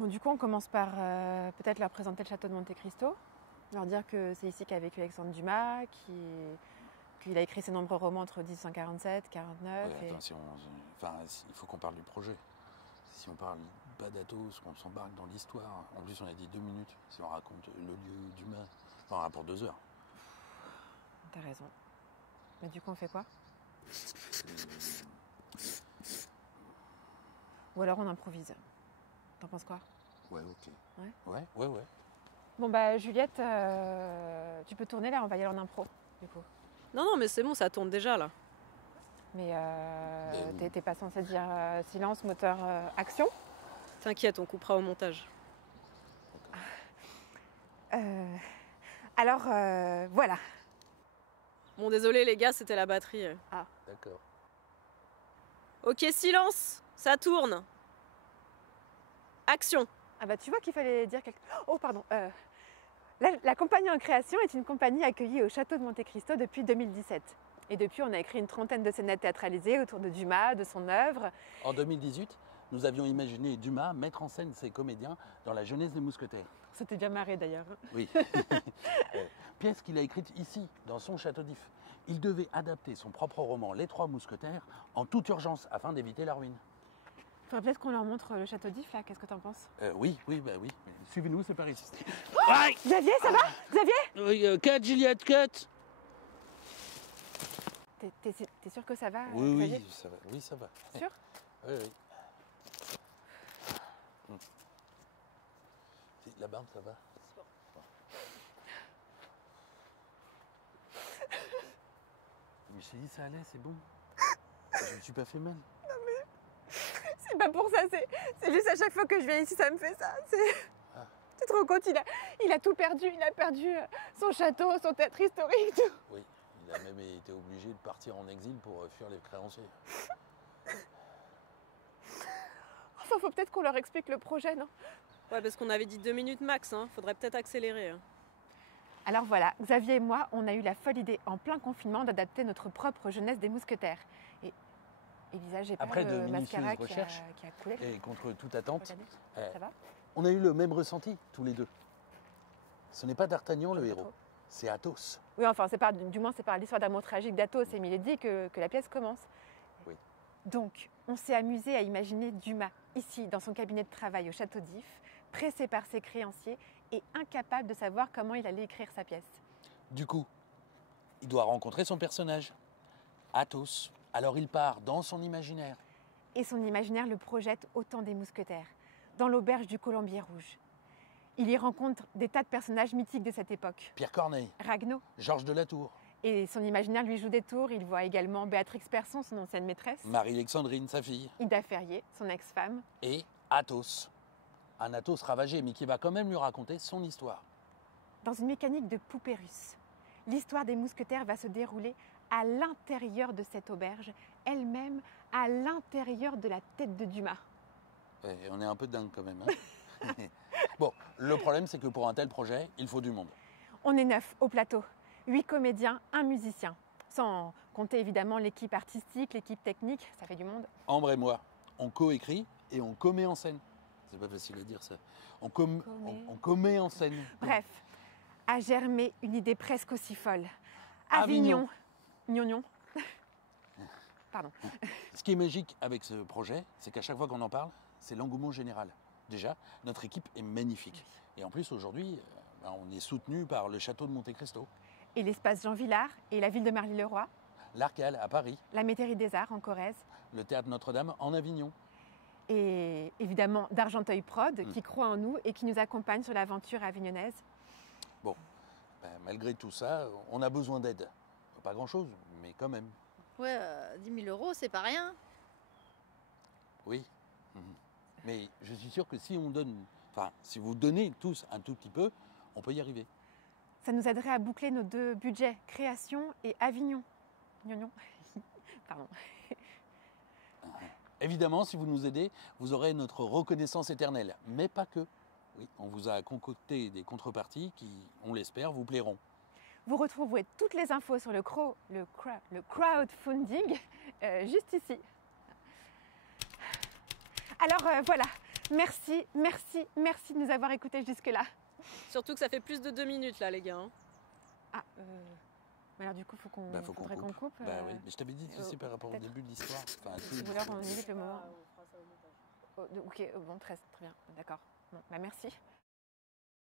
Bon, du coup, on commence par peut-être leur présenter le château de Monte Cristo, leur dire que c'est ici qu'a vécu Alexandre Dumas, qu'il a écrit ses nombreux romans entre 1847 et 1949. Ouais, attends, il faut qu'on parle du projet. Si on parle pas d'Athos, qu'on s'embarque dans l'histoire, en plus on a dit 2 minutes, si on raconte le lieu Dumas, on aura pour 2 heures. T'as raison. Mais du coup, on fait quoi? Ou alors on improvise. T'en penses quoi? Ouais, ok. Ouais. Ouais. Bon bah Juliette, tu peux tourner là, on va y aller en impro, du coup. Non, mais c'est bon, ça tourne déjà là. Mais t'es pas censé dire silence, moteur, action? T'inquiète, on coupera au montage. Alors, voilà. Bon, désolé les gars, c'était la batterie. Ah. D'accord. Ok, silence, ça tourne. Action. Ah bah tu vois qu'il fallait dire quelque... Oh pardon. La compagnie en création est une compagnie accueillie au château de Monte Cristo depuis 2017. Et depuis, on a écrit une trentaine de scénettes théâtralisées autour de Dumas, de son œuvre. En 2018, nous avions imaginé Dumas mettre en scène ses comédiens dans La Jeunesse des Mousquetaires. C'était bien marré d'ailleurs. Oui. Pièce qu'il a écrite ici, dans son château d'If. Il devait adapter son propre roman Les Trois Mousquetaires en toute urgence afin d'éviter la ruine. Faudrait peut-être qu'on leur montre le château d'If là, qu'est-ce que t'en penses? Oui. Suivez-nous, c'est par ici. Ouais. Xavier, ça va? Xavier? Oui, cut, Juliette, cut. T'es sûr que ça va? Oui, Xavier? ça va. Oui, ça va. Sûr? Oui. La barbe, ça va? Mais je t'ai dit, ça allait, c'est bon. Je me suis pas fait mal. C'est pas pour ça, c'est juste à chaque fois que je viens ici, ça me fait ça. Tu te rends compte, il a tout perdu. Il a perdu son château, son théâtre historique, tout. Oui, il a même été obligé de partir en exil pour fuir les créanciers. Enfin, faut peut-être qu'on leur explique le projet, non? Ouais, parce qu'on avait dit 2 minutes max, hein. Faudrait peut-être accélérer. Alors voilà, Xavier et moi, on a eu la folle idée en plein confinement d'adapter notre propre Jeunesse des Mousquetaires. Et Elisa, j'ai pas Après le de mascara minutieuses recherches qui a coulé. et contre toute attente, Regardez, ça va? on a eu le même ressenti, tous les deux. Ce n'est pas D'Artagnan le héros, c'est Athos. Oui, enfin, du moins, c'est par l'histoire d'amour tragique d'Athos et Milady que la pièce commence. Oui. Donc, on s'est amusé à imaginer Dumas, ici, dans son cabinet de travail au château d'If, pressé par ses créanciers et incapable de savoir comment il allait écrire sa pièce. Du coup, il doit rencontrer son personnage, Athos. Alors il part dans son imaginaire. Et son imaginaire le projette au temps des mousquetaires, dans l'auberge du Colombier Rouge. Il y rencontre des tas de personnages mythiques de cette époque. Pierre Corneille, Ragueneau. Georges de la Tour, Et son imaginaire lui joue des tours. Il voit également Béatrix Persson, son ancienne maîtresse. Marie-Alexandrine, sa fille. Ida Ferrier, son ex-femme. Et Athos. Un Athos ravagé, mais qui va quand même lui raconter son histoire. Dans une mécanique de poupée russe, l'histoire des mousquetaires va se dérouler à l'intérieur de cette auberge, elle-même à l'intérieur de la tête de Dumas. Ouais, on est un peu dingue quand même. Hein. Bon, le problème c'est que pour un tel projet, il faut du monde. On est 9 au plateau, 8 comédiens, 1 musicien. Sans compter évidemment l'équipe artistique, l'équipe technique, ça fait du monde. Ambre et moi, on coécrit et on commet en scène. C'est pas facile à dire ça. On commet en scène. Bref, a germé une idée presque aussi folle. Avignon. Gnognon. Pardon. Ce qui est magique avec ce projet, c'est qu'à chaque fois qu'on en parle, c'est l'engouement général. Déjà, notre équipe est magnifique. Et en plus, aujourd'hui, on est soutenu par le château de Monte Cristo, Et l'espace Jean Villard et la ville de Marly-le-Roi, l'Arcale à Paris, la Métairie des Arts en Corrèze, le théâtre Notre-Dame en Avignon. et évidemment d'Argenteuil Prod qui croit en nous et qui nous accompagne sur l'aventure avignonnaise. Bon, malgré tout ça, on a besoin d'aide. Pas grand-chose, mais quand même. Ouais, 10 000 €, c'est pas rien. Oui. Mais je suis sûr que si vous donnez tous un tout petit peu, on peut y arriver. Ça nous aiderait à boucler nos 2 budgets, création et Avignon. Gnognon. Pardon. Évidemment, si vous nous aidez, vous aurez notre reconnaissance éternelle. Mais pas que. Oui, on vous a concocté des contreparties qui, on l'espère, vous plairont. Vous retrouverez toutes les infos sur le crowdfunding juste ici. Alors voilà, merci, merci, merci de nous avoir écoutés jusque-là. Surtout que ça fait plus de 2 minutes là, les gars. Hein. Ah, mais alors du coup, faudrait qu'on coupe. Bah oui, mais je t'avais dit, tu sais, par rapport au début de l'histoire. Enfin, Ou alors on évite le moment. Ok, bon, très bien, d'accord. Bon, bah merci.